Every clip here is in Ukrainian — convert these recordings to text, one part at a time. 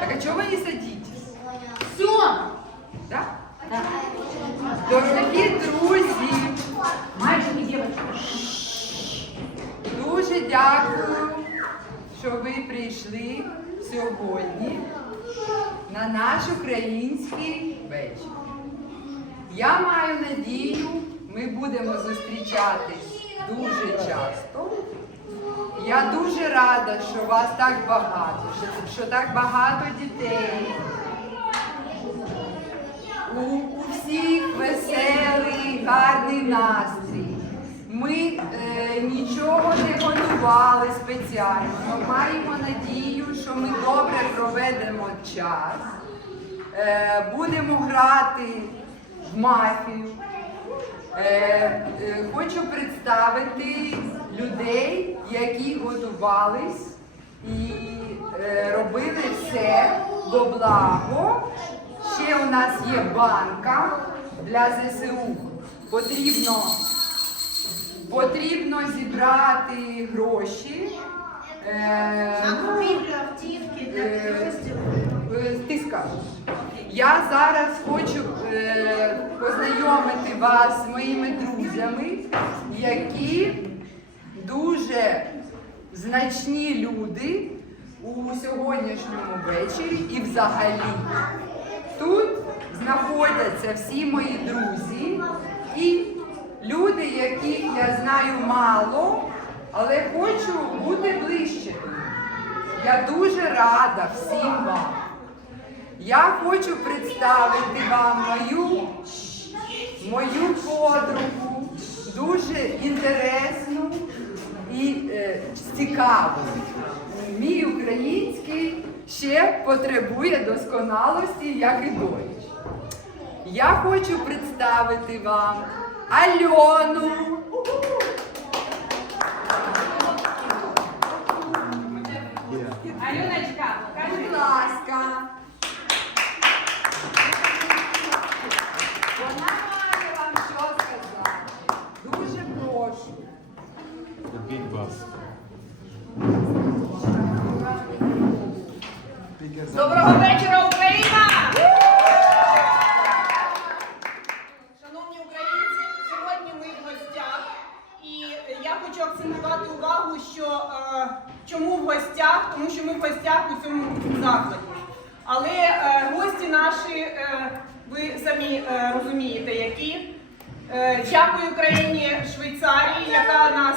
Так а чого ви не садитесь? Все. Да? Дорогі друзі, Мальчики, девочки. дуже дякую, що ви прийшли сьогодні на наш український вечір. Я маю надію, ми будемо зустрічатись дуже часто. Я дуже рада, що вас так багато, що, що так багато дітей. У, у всіх веселий, гарний настрій. Ми е, нічого не готували спеціально. Ми маємо надію, що ми добре проведемо час. Е, будемо грати в мафію. Е, е, хочу представити людей, які готувались і е, робили все до благо. Ще у нас є банка для ЗСУ. Потрібно, потрібно зібрати гроші. Е, Купівлю автівки для Ти скажеш. Я зараз хочу е, познайомити вас з моїми друзями, які дуже значні люди у сьогоднішньому вечорі і взагалі. Тут знаходяться всі мої друзі і люди, яких я знаю мало, але хочу бути ближче. Я дуже рада всім вам. Я хочу представити вам мою, мою подругу, дуже інтересну і е, цікаву. Мій український ще потребує досконалості, як і дощ. Я хочу представити вам Альону. Аленочка, Будь ласка. Вона має вам що сказати. Дуже прошу. The big boss. Доброго вечора, Україна! Шановні українці, сьогодні ми в гостях, і я хочу акцентувати увагу, що е, чому в гостях, тому що ми в гостях у цьому закладі. Але е, гості наші, е, ви самі е, розумієте, які. Е, дякую країні Швейцарії, яка нас,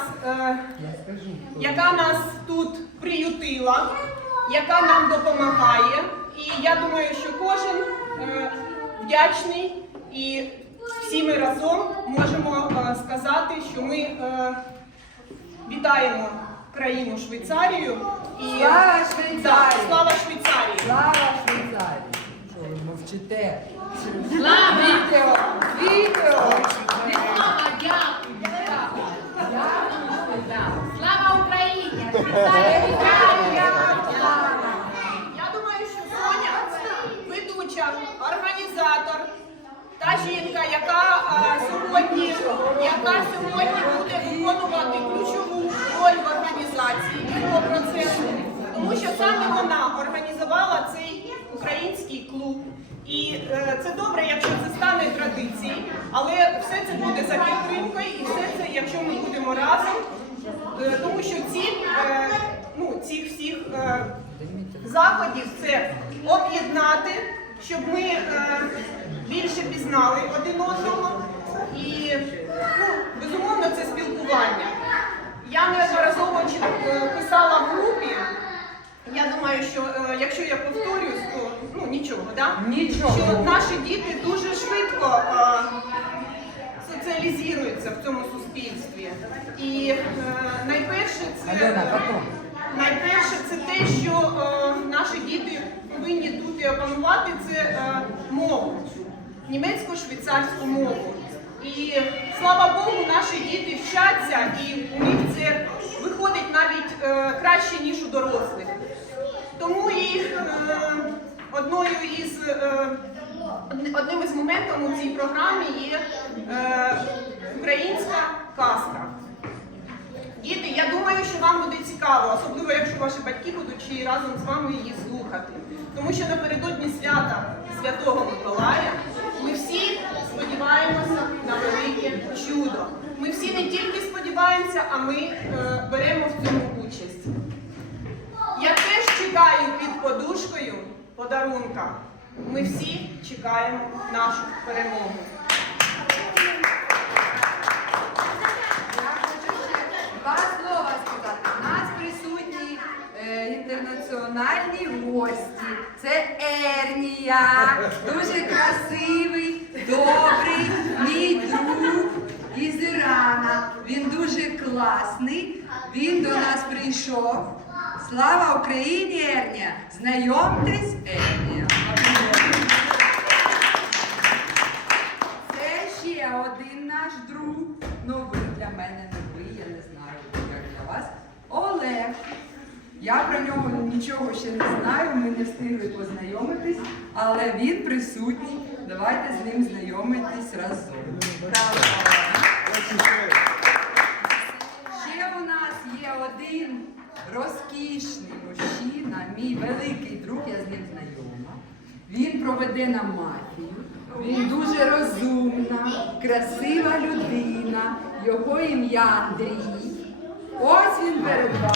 яка нас тут приютила, яка нам допомагає. І я думаю, що кожен вдячний і всі ми разом можемо сказати, що ми вітаємо країну Швейцарію і Слава Да, слава Швейцарії! Слава Швейцарії! Мовчите? Слава! Відео! Відео! Слава, дякую! Дякую. Слава Україні! Я думаю, що Соня ведуча, організатор, та жінка, яка а, сьогодні, яка сьогодні буде виконувати ключову роль в організації цього процесу, тому що саме вона організувала цей український клуб. І е, це добре, якщо це стане традицією, але все це буде за підтримкою, і все це, якщо ми будемо разом, е, тому що ці, е, ну, цих всіх. Заходів це об'єднати, щоб ми більше пізнали один одного. І ну, безумовно це спілкування. Я неодноразово писала в групі. Я думаю, що е, якщо я повторюсь, то ну нічого, да? Нічого. Що наші діти дуже швидко е, соціалізуються в цьому суспільстві. І е, найперше це. Альона, потом. Найперше, це те, що е, наші діти повинні тут і опанувати це е, мову, німецько-швейцарську мову. І слава Богу, наші діти вчаться, і у них це виходить навіть е, краще, ніж у дорослих. Тому і е, одною із е, одним із моментів у цій програмі є е, українська казка. Діти, я думаю. що вам буде цікаво, особливо якщо ваші батьки будуть й разом з вами її слухати. Тому що напередодні свята Святого Миколая ми всі сподіваємося на велике чудо. Ми всі не тільки сподіваємося, а ми е, беремо в цьому участь. Подарунка. Ми всі чекаємо нашу перемогу. Я хочу ще два слова сказати. У нас присутні е, інтернаціональні гості. Це Ернія, дуже красивий, добрий, мій друг із Ірана. Він дуже класний. Він до нас прийшов. Слава Україні, Ернія! Знайомтесь, Ернія. Це ще один наш друг. Ну, ви для мене не ви, я не знаю, як для вас. Олег. Я про нього нічого ще не знаю, ми не встигли познайомитись, але він присутній. Давайте з ним знайомитись разом. Ще у нас є один розкішний мужчина, мій великий друг, я з ним знайома. Він проведе нам мафію. Він дуже розумна, красива людина. Його ім'я Андрій. Ось він перед вами.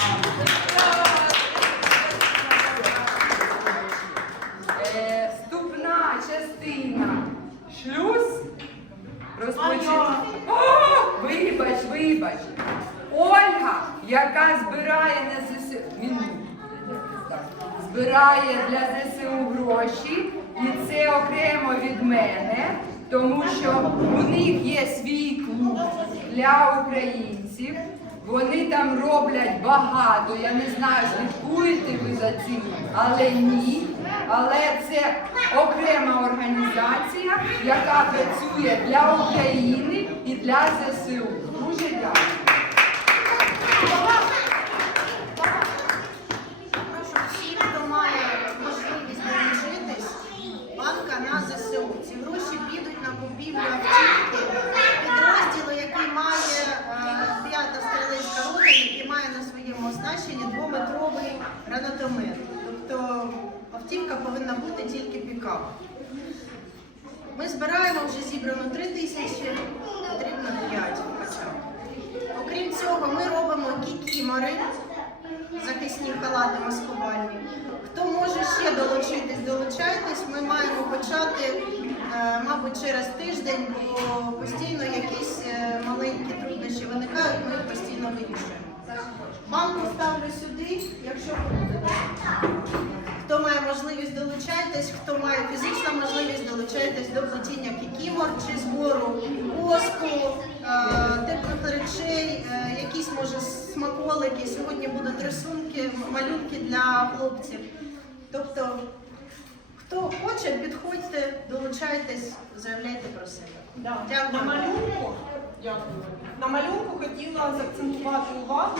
Е, Вступна частина. Шлюз розпочинає. О, вибач, вибач. Ольга, яка збирає на ЗСУ. Мінуту, я не представлю. Збирає для ЗСУ гроші, і це окремо від мене, тому що у них є свій клуб для українців. Вони там роблять багато. Я не знаю, слідкуєте ви за цим, але ні. Але це окрема організація, яка працює для України і для ЗСУ. На автівки підрозділу, який має е, п'ята стрілецька рота, який має на своєму оснащенні двометровий гранатомет. Тобто автівка повинна бути тільки пікап. Ми збираємо вже зібрано 3 тисячі, потрібно 5 хоча. Окрім цього, ми робимо кікімори, захисні халати маскувальні. Хто може ще долучитись, долучайтесь. Ми маємо почати, мабуть, через тиждень, бо постійно якісь е, маленькі труднощі виникають, ми їх постійно вирішуємо. Банку ставлю сюди, якщо. Хто має можливість долучайтесь, хто має фізичну можливість, долучайтесь до плетіння кікімор чи збору воску, е, теплих речей, е, якісь може смаколики. Сьогодні будуть рисунки, малюнки для хлопців. Тобто, хто хоче, підходьте, долучайтесь, заявляйте про себе. Да. Дякую. На малюнку, дякую. На малюнку хотіла заакцентувати увагу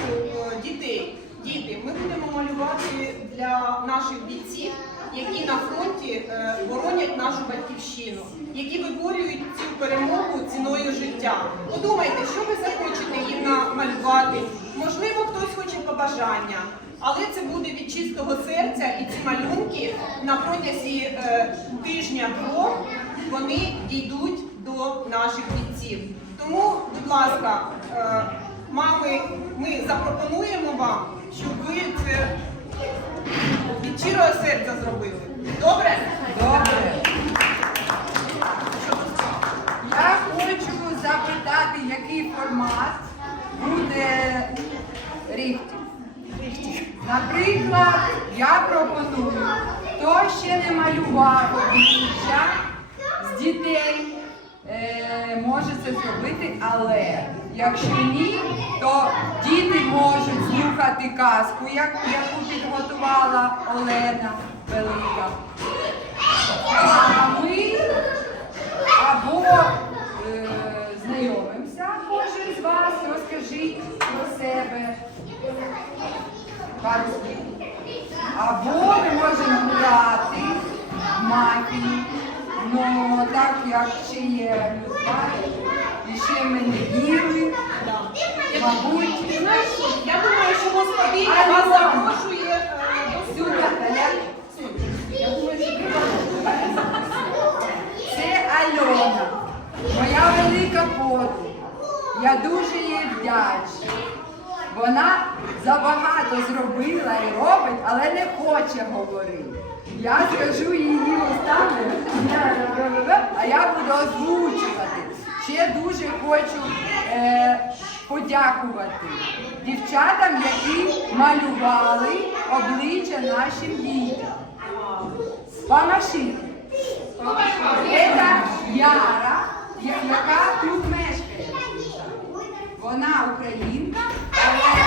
е, дітей. Діти, ми будемо малювати для наших бійців, які на фронті е, боронять нашу батьківщину, які виборюють цю перемогу ціною життя. Подумайте, що ви захочете їм намалювати. Можливо, хтось хоче побажання, але це буде від чистого серця, і ці малюнки на протязі е, тижня-двох вони дійдуть до наших бійців. Тому, будь ласка, е, мами, ми запропонуємо вам, щоб ви це від щирого серця зробили. Добре? Добре. Я хочу запитати, який формат буде ріхтів. Наприклад, я пропоную, хто ще не малював обличчя з дітей, е, може це зробити, але якщо ні, то діти можуть слухати казку, як- яку підготувала Олена Велика. А ми або е, знайомимося, кожен з вас розкажіть про себе пару слів. Або ми можемо грати в мафію, Ну так як ще є і ще ми не вірили, мабуть. Я думаю, що господиня вас запрошує е, до сюди. Це Альона, моя велика подруга. Я дуже їй вдячна. Вона забагато зробила і робить, але не хоче говорити. Я скажу її устами, а я буду озвучувати. Ще дуже хочу е, подякувати дівчатам, які малювали обличчя нашим дітям. Помашіть. Це Яра, яка тут мешкає. Вона українка, але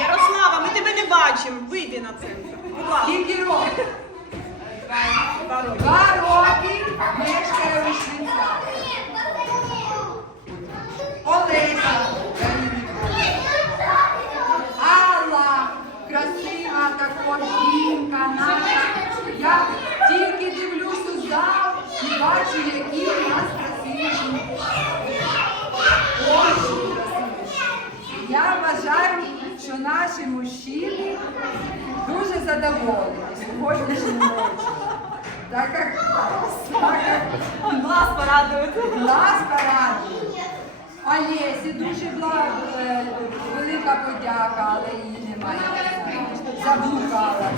Ярослава, ми тебе не бачимо. Вийди на центр. Будь ласка. скільки років? Два роки. Два роки мешкає у Швейцарії. Олеся. Алла, красива також жінка наша. Я тільки дивлюсь у зал і бачу, які у нас красиві жінки. Очень красиві. Я вважаю, що наші мужчини дуже задоволені сьогоднішнім вечором. Так як, так як Глаз порадує. Глаз порадує. Олесі дуже бла- е, велика подяка, але її немає. Заблукала.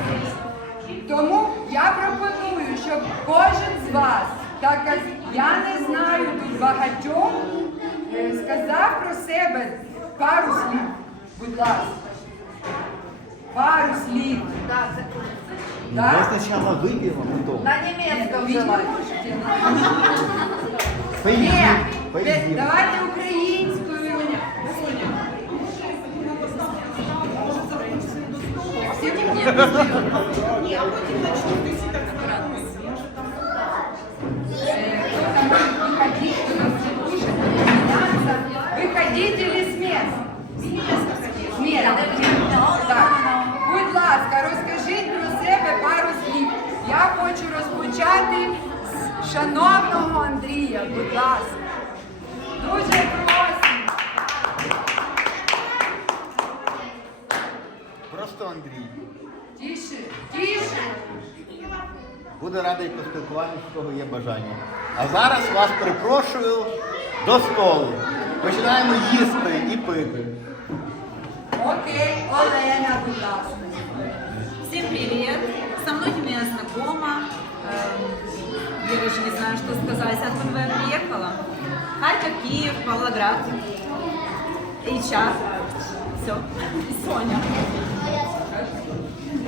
Тому я пропоную, щоб кожен з вас, так як я не знаю тут багатьох, е, сказав про себе пару слів. Будь ласка. Пару слів. Я сначала выпьем, а потом На немецком. Ні, поедим. де- Поедим. давайте українською. Ні. А потім начнуть усі так розпочати з шановного Андрія. Будь ласка. Дуже просимо. Просто Андрій. Тише, тише. Буде радий поспілкуванню, з кого є бажання. А зараз вас перепрошую до столу. Починаємо їсти і пити. Окей, Олена, будь ласка. Всем привет! Со многими я знакома я даже не знаю, что сказать, откуда я приехала. Харьков, Киев, Павлоград, HR, все, и Соня.